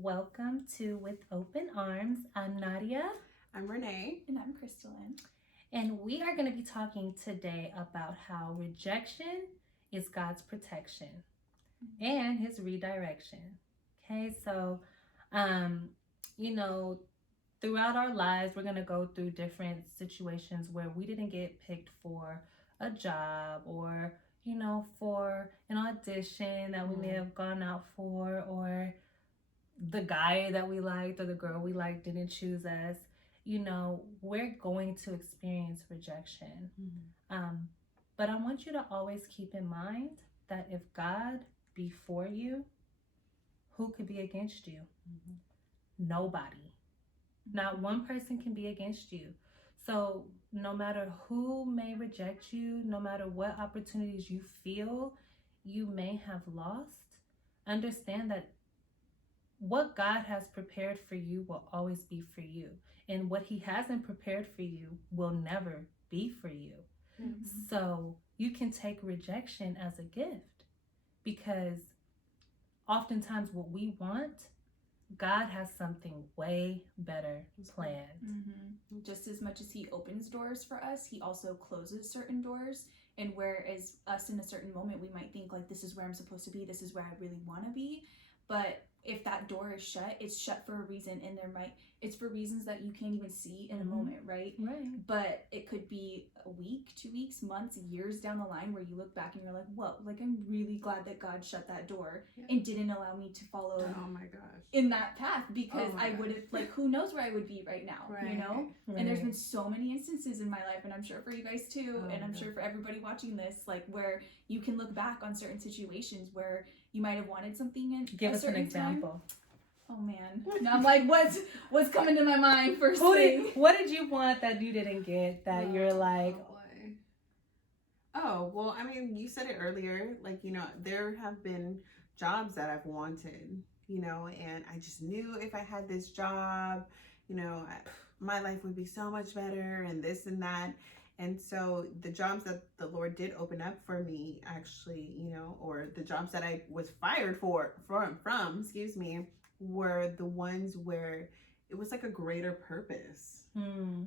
Welcome to With Open Arms. I'm Nadia. I'm Renee. And I'm Crystalline. And we are going to be talking today about how rejection is God's protection and his redirection. Okay, so, um, you know, throughout our lives, we're going to go through different situations where we didn't get picked for a job or, for an audition that we may have gone out for, or the guy that we liked or the girl we liked didn't choose us. We're going to experience rejection. But I want you to always keep in mind that if God be for you, who could be against you? Nobody. Not one person can be against you. So no matter who may reject you, no matter what opportunities you feel you may have lost, understand that what God has prepared for you will always be for you. And what he hasn't prepared for you will never be for you. So you can take rejection as a gift, because oftentimes what we want, God has something way better planned. Just as much as he opens doors for us, he also closes certain doors. And whereas us in a certain moment, we might think like, this is where I'm supposed to be, this is where I really want to be. But if that door is shut, it's shut for a reason, and it's for reasons that you can't even see in the moment, right? But it could be a week, 2 weeks, months, years down the line where you look back and you're like, whoa, like I'm really glad that God shut that door and didn't allow me to follow in that path, because I would have, like, who knows where I would be right now, you know? And there's been so many instances in my life, and I'm sure for you guys too, and I'm sure for everybody watching this, like where you can look back on certain situations where you might have wanted something in Give us an example. Oh man. Now I'm like, what's coming to my mind first thing? What did you want that you didn't get that you're like, oh, well, I mean, you said it earlier, like, there have been jobs that I've wanted, and I just knew if I had this job, my life would be so much better and this and that. And so the jobs that the Lord did open up for me, actually, or the jobs that I was fired from, were the ones where it was like a greater purpose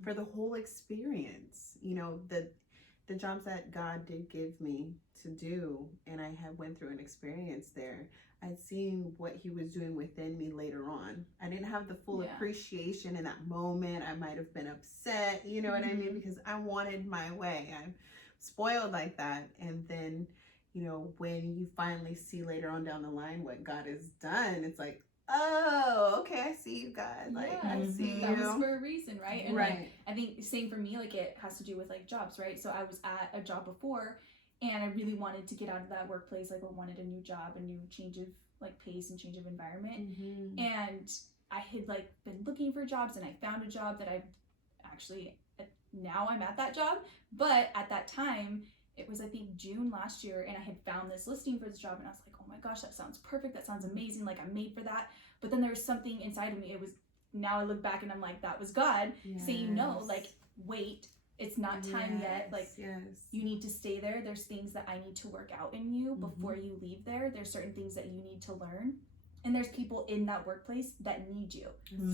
for the whole experience. The jobs that God did give me to do, and I had went through an experience there, I'd seen what he was doing within me later on. I didn't have the full appreciation in that moment. I might have been upset, you know what I mean? Because I wanted my way. I'm spoiled like that. And then, when you finally see later on down the line what God has done, it's like, oh, okay, I see you, God. Like, I see that you. was for a reason, right? And like, I think same for me, like it has to do with like jobs, right? So I was at a job before, and I really wanted to get out of that workplace. Like I wanted a new job, a new change of like pace and change of environment. And I had like been looking for jobs, and I found a job that I actually, now I'm at that job. But at that time, it was I think June last year, and I had found this listing for this job, and I was like, oh my gosh, that sounds perfect, that sounds amazing, like I'm made for that. But then there was something inside of me, now I look back and I'm like, that was God saying, no, like wait, it's not time yet, like you need to stay there. There's things that I need to work out in you before you leave there. There's certain things that you need to learn, and there's people in that workplace that need you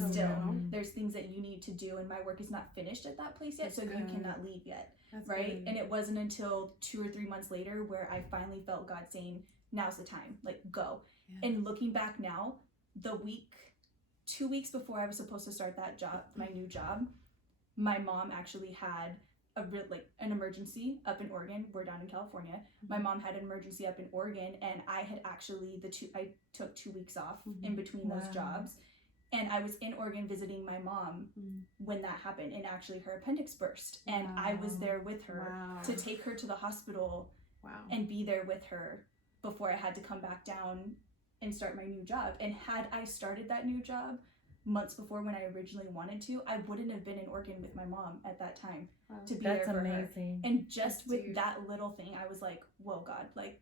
still. There's things that you need to do, and my work is not finished at that place yet, so you cannot leave yet. Right? And it wasn't until 2 or 3 months later where I finally felt God saying, now's the time, like go. And looking back now, 2 weeks before I was supposed to start that job, my new job, my mom actually had an emergency up in Oregon. We're down in California. My mom had an emergency up in Oregon, and I had actually I took 2 weeks off in between those jobs. And I was in Oregon visiting my mom when that happened, and actually her appendix burst. And I was there with her to take her to the hospital and be there with her before I had to come back down and start my new job. And had I started that new job months before when I originally wanted to, I wouldn't have been in Oregon with my mom at that time to be there for amazing. her. And just with that little thing, I was like, whoa, God, like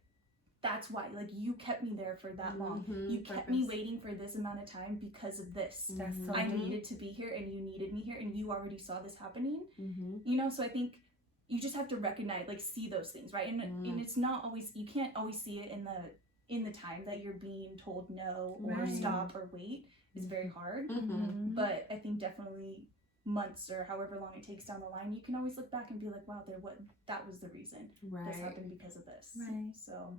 that's why, like, you kept me there for that long. You kept me waiting for this amount of time because of this. I needed to be here, and you needed me here, and you already saw this happening. So I think you just have to recognize, like, see those things, right? And it's not always, you can't always see it in the time that you're being told no or stop or wait. is very hard. Mm-hmm. But I think definitely months or however long it takes down the line, you can always look back and be like, wow, that was the reason. Right. This happened because of this. Right. So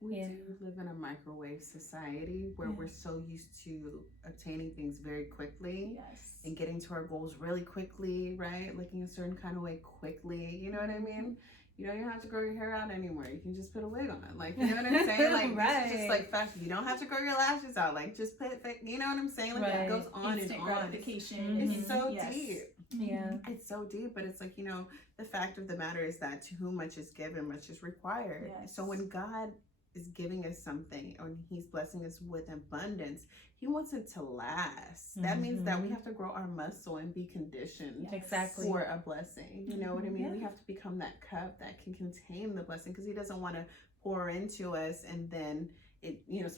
we Yeah. do live in a microwave society where we're so used to obtaining things very quickly yes. and getting to our goals really quickly, right? Looking a certain kind of way quickly, you know what I mean? You don't even have to grow your hair out anymore. You can just put a wig on. Like, you know what I'm saying? Like, Right. it's just like fast. You don't have to grow your lashes out. Like, just put, you know what I'm saying? Like, Right. it goes on Instant and on. gratification. Mhm. It's so Yes. deep. Yeah. It's so deep, but it's like, you know, the fact of the matter is that to whom much is given, much is required. Yes. So when God is giving us something or he's blessing us with abundance, he wants it to last. That means that we have to grow our muscle and be conditioned Yes. Exactly. for a blessing. You know what I mean? Yeah. We have to become that cup that can contain the blessing, because he doesn't want to pour into us and then it, you know,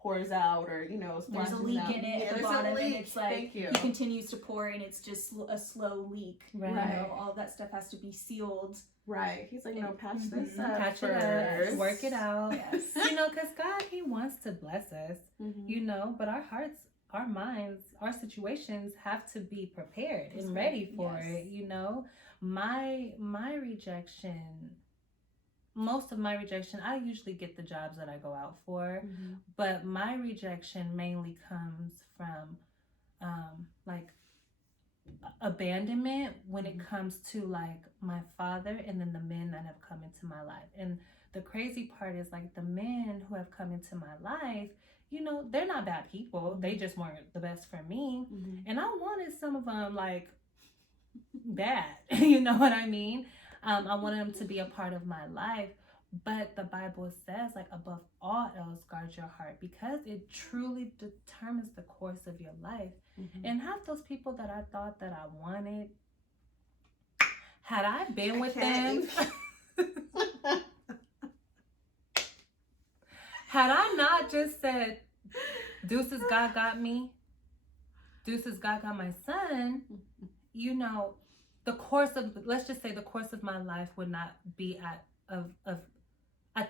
pours out, or, you know, There's a splashes leak out. in it Yeah, at the there's a bottom, and leak. it's like Thank you. he continues to pour, and it's just a slow leak. Right. You know, all of that stuff has to be sealed. Right. He's like, no, patch this Mhm. up Patch it first. up, work it out. Yes. You know, because God, he wants to bless us, Mhm. you know, but our hearts, our minds, our situations have to be prepared That's and right. ready for Yes. it, you know. My rejection, most of my rejection, I usually get the jobs that I go out for, Mhm. but my rejection mainly comes from like abandonment when it comes to like my father and then the men that have come into my life. And the crazy part is, like, the men who have come into my life, you know, they're not bad people. They just weren't the best for me. Mhm. And I wanted some of them like bad. You know what I mean? I wanted them to be a part of my life. But the Bible says, like, above all else, guard your heart, because it truly determines the course of your life. Mhm. And half those people that I thought that I wanted, had I been with can't them, had I not just said, deuces, God got me, deuces, God got my son, you know, the course of, let's just say, the course of my life would not be at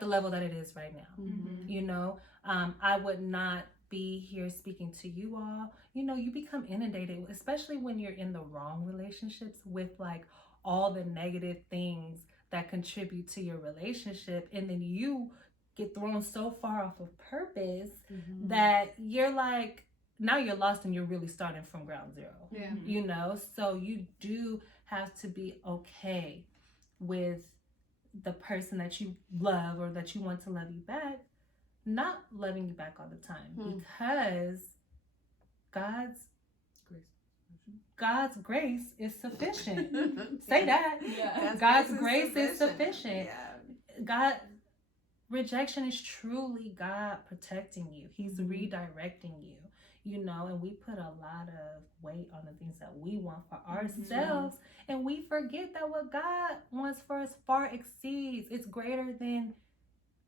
the level that it is right now. Mhm. You know, I would not be here speaking to you all. You know, you become inundated, especially when you're in the wrong relationships, with like all the negative things that contribute to your relationship, and then you get thrown so far off of purpose Mhm. that you're like, now you're lost and you're really starting from ground zero. Yeah. You know, so you do have to be okay with the person that you love or that you want to love you back not loving you back all the time, because God's grace is sufficient. Say that. Yeah. God's grace is sufficient. Yeah. God, rejection is truly God protecting you. He's Mhm. redirecting you, you know, and we put a lot of weight on the things that we want for Mhm. ourselves, and we forget that what God wants for us far exceeds. It's greater than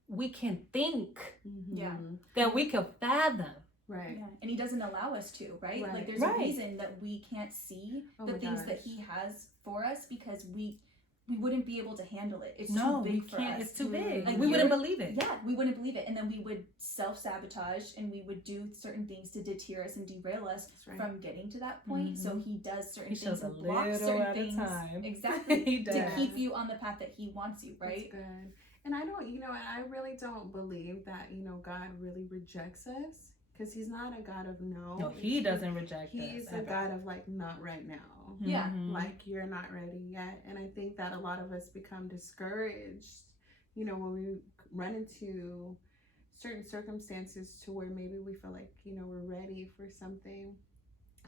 we can think, Mhm. Yeah. that we can fathom. Right. Yeah. And he doesn't allow us to, right? Right. Like there's Right. a reason that we can't see Oh the my things that gosh. he has for us, because we wouldn't be able to handle it. It's No, too we big for can't. us. It's too big. Like, we wouldn't believe it. Yeah, we wouldn't believe it. And then we would self-sabotage, and we would do certain things to deter us and derail us That's right. from getting to that point. So he does certain He shows things a and blocks little certain at a things. time. Exactly. He To does. keep you on the path that he wants you, right? That's good. And I don't, you know, I really don't believe that, you know, God really rejects us, because he's not a God of no. No, he doesn't reject us. He's a ever. God of like, not right now. Yeah. Mhm. Like, you're not ready yet. And I think that a lot of us become discouraged, you know, when we run into certain circumstances to where maybe we feel like, you know, we're ready for something,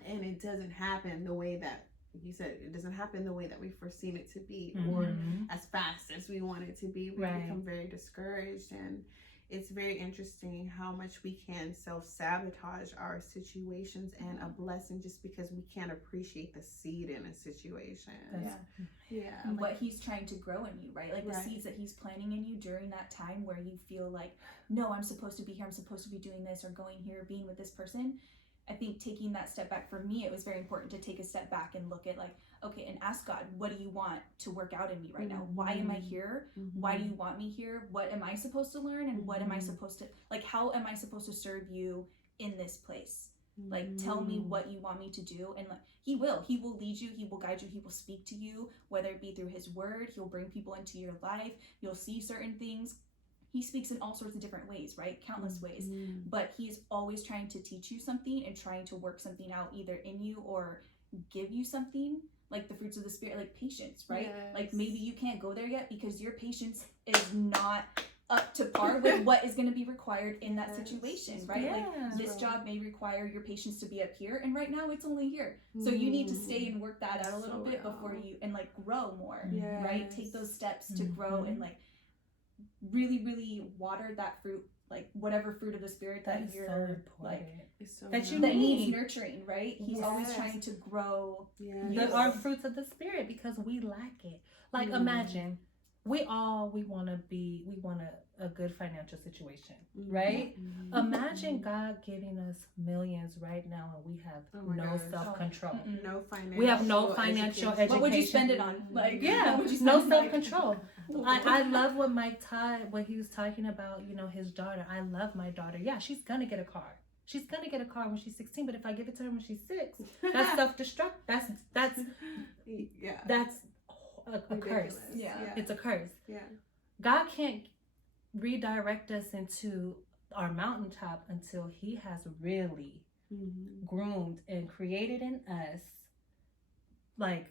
and it doesn't happen the way that you said, it doesn't happen the way that we've foreseen it to be, or Mhm. as fast as we want it to be. We Right. become very discouraged, and it's very interesting how much we can self-sabotage our situations and a blessing just because we can't appreciate the seed in a situation. That's- Yeah. And what he's trying to grow in you, right? Like the Right. seeds that he's planting in you during that time where you feel like, no, I'm supposed to be here, I'm supposed to be doing this or going here, being with this person. I think taking that step back, for me, it was very important to take a step back and look at like, okay, and ask God, what do you want to work out in me right now? Why am I here? Mhm. Why do you want me here? What am I supposed to learn? And what am I Mhm. supposed to, like, how am I supposed to serve you in this place? Like, tell me what you want me to do. And like, he will lead you, he will guide you, he will speak to you, whether it be through his word. He'll bring people into your life, you'll see certain things. He speaks in all sorts of different ways, right? Countless ways. But he's always trying to teach you something and trying to work something out either in you or give you something, like the fruits of the spirit, like patience, right? Yes. Like maybe you can't go there yet because your patience is not up to par with what is going to be required in that situation, right? Yeah. Like this job may require your patience to be up here, and right now it's only here. So you need to stay and work that out a little bit before you, and like grow more, right? Take those steps to grow and like really, really water that fruit, like whatever fruit of the spirit that is you're so important. like that you that need. needs nurturing, right? He's always trying to grow Our fruits of the spirit, because we lack it. Like imagine we want a good financial situation, right? Imagine God giving us millions right now and we have no self-control. No financial. We have no financial education. What would you spend it on? Like, no self-control. I love what Mike Todd, what he was talking about, you know, his daughter. I love my daughter. Yeah, she's gonna get a car. She's gonna get a car when she's 16, but if I give it to her when she's 6, that's self-destruct. That's a curse. Yeah. It's a curse. Yeah. God can't redirect us into our mountaintop until he has really groomed and created in us like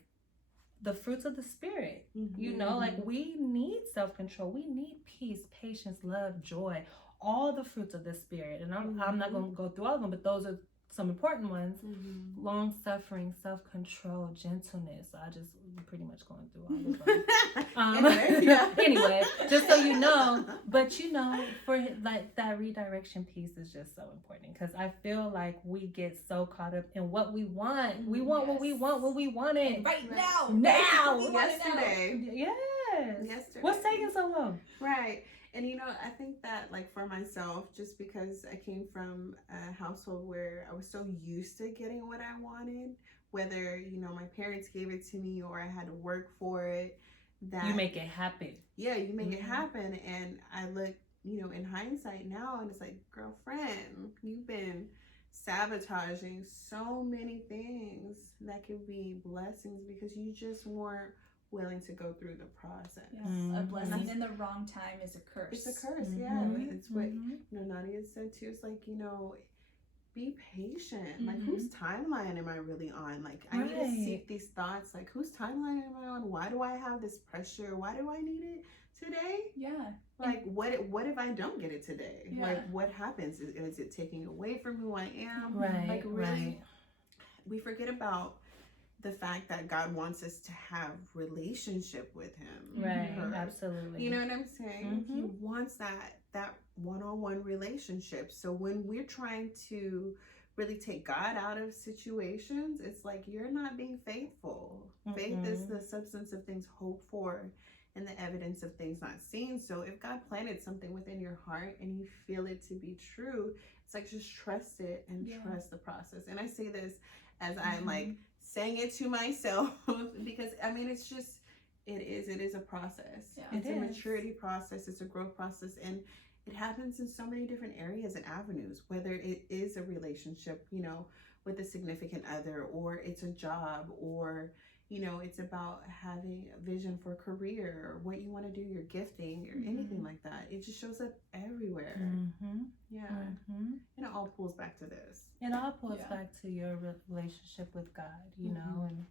the fruits of the spirit. You know, like we need self-control, we need peace, patience, love, joy, all the fruits of the spirit. And I'm not going to go through all of them, but those are some important ones. Long-suffering, self-control, gentleness. I just pretty much going through all of them. Anyway, just so you know. But you know, for like that redirection piece is just so important, because I feel like we get so caught up in what we want. We want what we want when we want it. Right now. Yesterday. Yes. What's taking so long? Right. And you know, I think that like for myself, just because I came from a household where I was so used to getting what I wanted, whether, you know, my parents gave it to me or I had to work for it, that you make it happen. Yeah, you make it happen. And I look, you know, in hindsight now, and it's like, girlfriend, you've been sabotaging so many things that could be blessings because you just weren't willing to go through the process. A blessing in the wrong time is a curse. It's a curse, It's what, you know, Nadia said too. It's like, you know, be patient. Like, whose timeline am I really on? Like, I need to seek these thoughts. Like, whose timeline am I on? Why do I have this pressure? Why do I need it today? Yeah. Like, what if I don't get it today? Like, what happens? Is it taking away from who I am? Like, really, we forget about the fact that God wants us to have relationship with him. Right, absolutely. You know what I'm saying? He wants that one-on-one relationship. So when we're trying to really take God out of situations, it's like you're not being faithful. Faith is the substance of things hoped for and the evidence of things not seen. So if God planted something within your heart and you feel it to be true, it's like just trust it and trust the process. And I say this as I'm like saying it to myself because I mean it is a process. It's a maturity process, it's a growth process, and it happens in so many different areas and avenues, whether it is a relationship, you know, with a significant other, or it's a job, or you know, it's about having a vision for a career or what you want to do, your gifting or anything like that. It just shows up everywhere. And it all pulls back to this. It all pulls back to your relationship with God, you know, and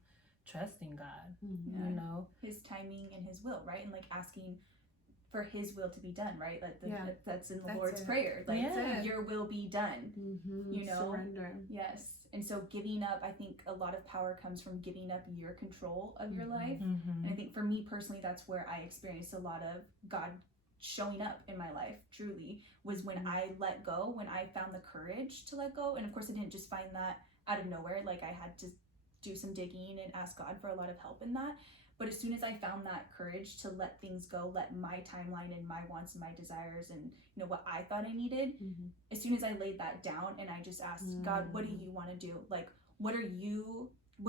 trusting God, you know. His timing and his will, right? And like asking for his will to be done, right? Like that's in the Lord's Prayer. Like your will be done. You know? Surrender. Yes. And so giving up, I think a lot of power comes from giving up your control of your life. And I think for me personally, that's where I experienced a lot of God showing up in my life, truly, was when I let go, when I found the courage to let go. And of course, I didn't just find that out of nowhere. Like I had to do some digging and ask God for a lot of help in that. But as soon as I found that courage to let things go, let my timeline and my wants and my desires and, you know, what I thought I needed, as soon as I laid that down and I just asked God, what do you want to do? Like, what do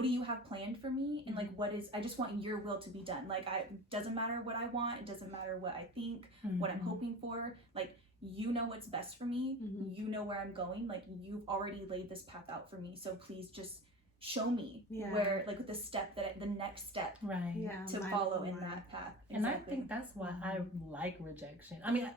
you have planned for me? And like, I just want your will to be done. Like, it doesn't matter what I want. It doesn't matter what I think, what I'm hoping for. Like, you know what's best for me. Mhm. You know where I'm going. Like, you've already laid this path out for me. So please just show me Yeah. where, like, the next step Right. Yeah. to follow in that path. And I Exactly. think that's why I like rejection. I mean,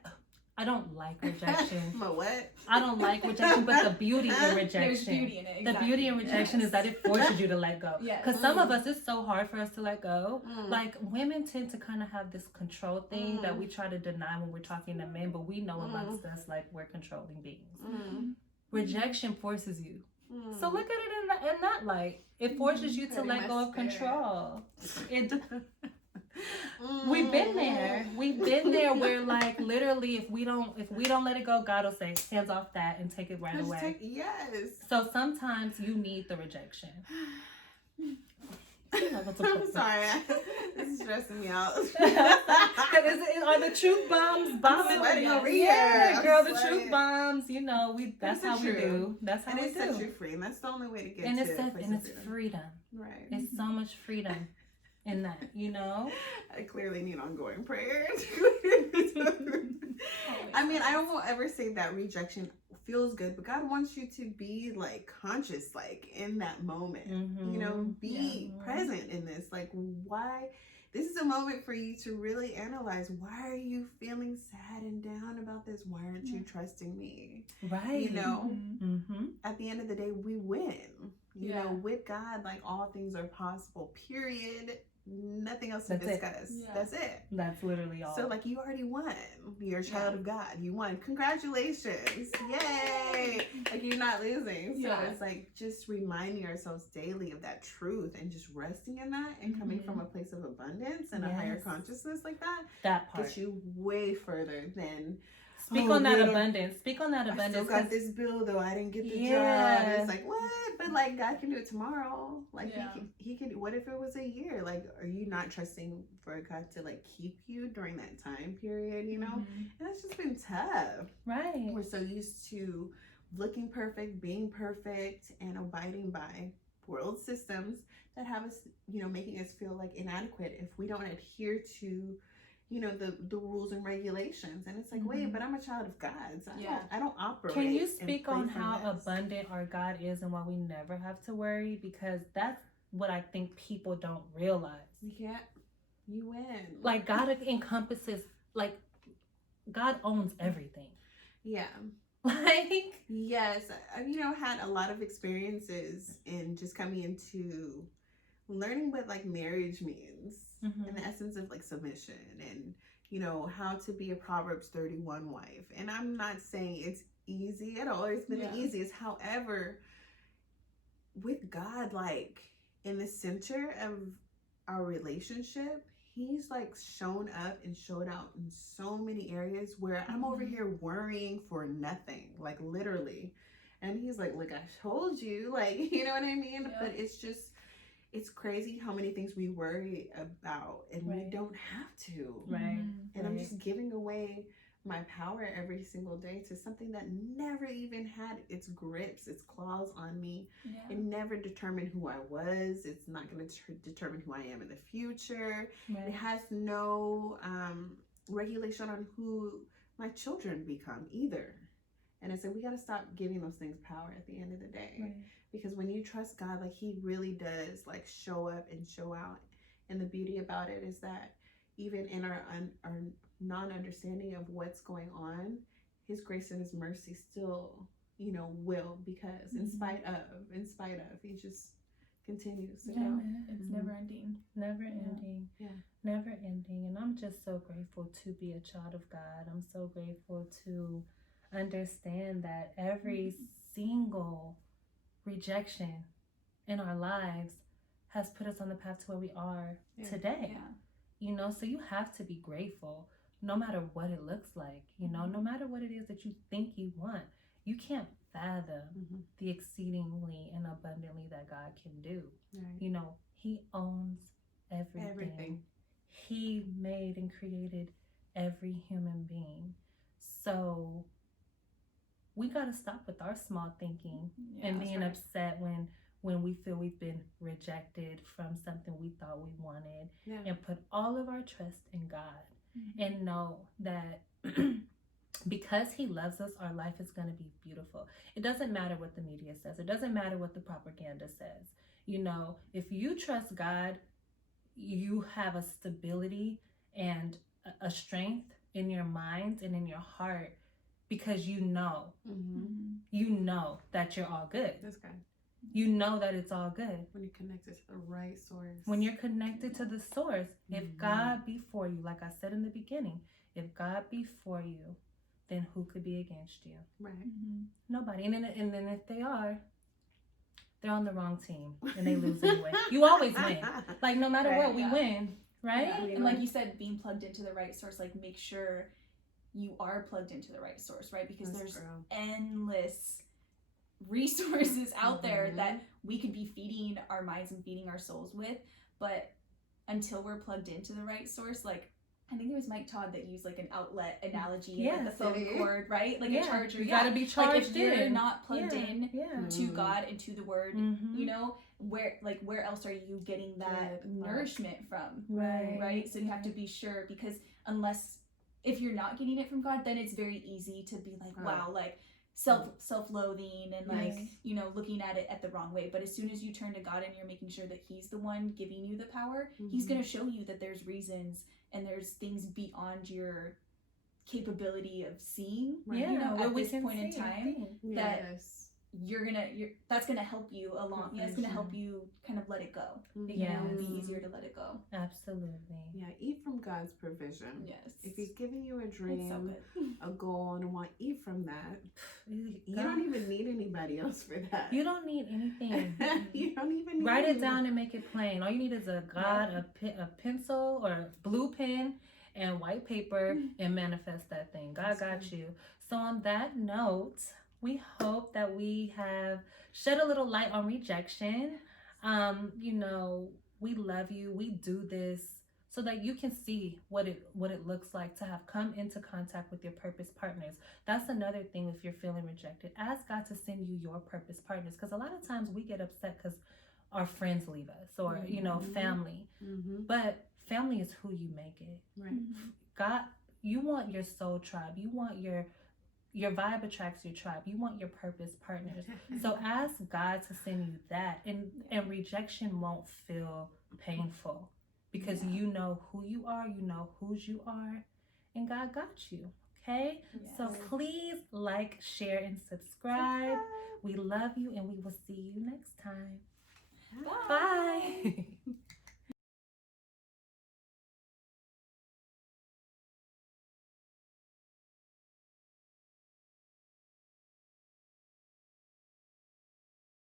I don't like rejection. But what? I don't like rejection, but the beauty in rejection. There's beauty in it. The Exactly. beauty in rejection is that it forces you to let go. Yes. Because some of us, it's so hard for us to let go. Mm. Like, women tend to kind of have this control thing that we try to deny when we're talking to men, but we know amongst us, like, we're controlling beings. Mm. Rejection forces you. Mm. So look at it in that light. It forces you to Hurting let my go of spirit. control. It, Mm. we've been there. We've been there where, like, literally, if we don't let it go, God will say, hands off that and take it right Just away. yes. So sometimes you need the rejection. I'm sorry. This is stressing me out. Are the truth bombs bombing? sweating over Yeah, here. girl, I'm the sweating. truth bombs. You know, that's But how it's we true. do. That's how And we it sets you do. free, and that's the only way to get And to it's a place and of it's freedom. freedom. Right. It's so much freedom in that. You know. I clearly need ongoing prayer. I mean, I won't ever say that rejection feels good, but God wants you to be like conscious, like in that moment. You know, be present in this. Like, why? This is a moment for you to really analyze, why are you feeling sad and down about this? Why aren't you trusting me? Right. You know, Mm-hmm. at the end of the day, we win. You know, with God, like, all things are possible, period. Nothing else to That's it. discuss. Yeah. That's it. That's literally all. So, like, you already won. You're a child of God. You won. Congratulations. Yay. Like, you're not losing. So it's like just reminding ourselves daily of that truth and just resting in that and coming from a place of abundance and a higher consciousness like that. That part. Gets you way further than... Speak on that abundance. Speak on that I abundance. still got this bill though. I didn't get the job. Yeah. It's like, what? But like, God can do it tomorrow. Like, Yeah. he could. What if it was a year? Like, are you not trusting for God to like keep you during that time period? You know, and it's just been tough. Right. We're so used to looking perfect, being perfect, and abiding by world systems that have us, you know, making us feel like inadequate if we don't adhere to, you know, the rules and regulations. And it's like, wait, but I'm a child of God. So I don't operate. Can you speak on from how this. abundant our God is and why we never have to worry? Because that's what I think people don't realize. Yeah, you win. Like, God encompasses, like, God owns everything. Yeah. Like, Yes. I've, you know, had a lot of experiences in just coming into learning what like marriage means and the essence of like submission and, you know, how to be a Proverbs 31 wife. And I'm not saying it's easy at all. It's been the easiest. However, with God, like in the center of our relationship, he's like shown up and showed out in so many areas where I'm over here worrying for nothing, like literally. And he's like, look, I told you, like, you know what I mean? Yeah. But it's just, it's crazy how many things we worry about and we don't have to. right. And I'm just giving away my power every single day to something that never even had its grips, its claws on me. It never determined who I was. It's not going to determine who I am in the future. Right. It has no regulation on who my children become either. And I said, we got to stop giving those things power at the end of the day. Right. Because when you trust God, like he really does like show up and show out. And the beauty about it is that even in our non-understanding of what's going on, his grace and his mercy still, you know, will, because in spite of, he just continues to go. It's never ending. Never ending. Yeah. Never ending. And I'm just so grateful to be a child of God. I'm so grateful to understand that every single rejection in our lives has put us on the path to where we are today. Yeah. You know, so you have to be grateful no matter what it looks like, you know, no matter what it is that you think you want. You can't fathom the exceedingly and abundantly that God can do. Right. You know, he owns everything. He made and created every human being. So we got to stop with our small thinking and being upset when we feel we've been rejected from something we thought we wanted, and put all of our trust in God and know that because he loves us, our life is going to be beautiful. It doesn't matter what the media says. It doesn't matter what the propaganda says. You know, if you trust God, you have a stability and a strength in your mind and in your heart, because you know that you're all good. That's good. You know that it's all good. When you're connected to the right source. When you're connected to the source. If God be for you, like I said in the beginning, if God be for you, then who could be against you? Right. Nobody. And then if they are, they're on the wrong team and they lose anyway. You always win. Like, no matter what, we win. Right? Yeah. And like you said, being plugged into the right source, like make sure you are plugged into the right source, right? Because there's endless resources out there that we could be feeding our minds and feeding our souls with, but until we're plugged into the right source, like I think it was Mike Todd that used like an outlet analogy, like the phone cord, right? Like a charger. You gotta be charged. Like if you're not plugged in to God and to the Word, you know, where else are you getting that nourishment from? Right. So you have to be sure, because if you're not getting it from God, then it's very easy to be like, wow, like self-loathing and like, you know, looking at it at the wrong way. But as soon as you turn to God and you're making sure that He's the one giving you the power, He's going to show you that there's reasons and there's things beyond your capability of seeing, you know, at this point in time that that's gonna help you along. Yeah, it's gonna help you kind of let it go. It'll be easier to let it go. Absolutely. Yeah, eat from God's provision. Yes. If He's giving you a dream, so a goal, and want eat from that, you don't even need anybody else for that. You don't need anything. You don't even need write it down and make it plain. All you need is a pencil or a blue pen and white paper and manifest that thing. God got you. So on that note, we hope that we have shed a little light on rejection. You know, we love you. We do this so that you can see what it looks like to have come into contact with your purpose partners. That's another thing. If you're feeling rejected, ask God to send you your purpose partners, because a lot of times we get upset because our friends leave us, or you know, family. But family is who you make it. Right. God, you want your soul tribe. You want your vibe attracts your tribe. You want your purpose partners. So ask God to send you that, and rejection won't feel painful, because you know who you are, you know whose you are, and God got you. Okay? So please like, share, and subscribe. We love you, and we will see you next time. Bye. Bye.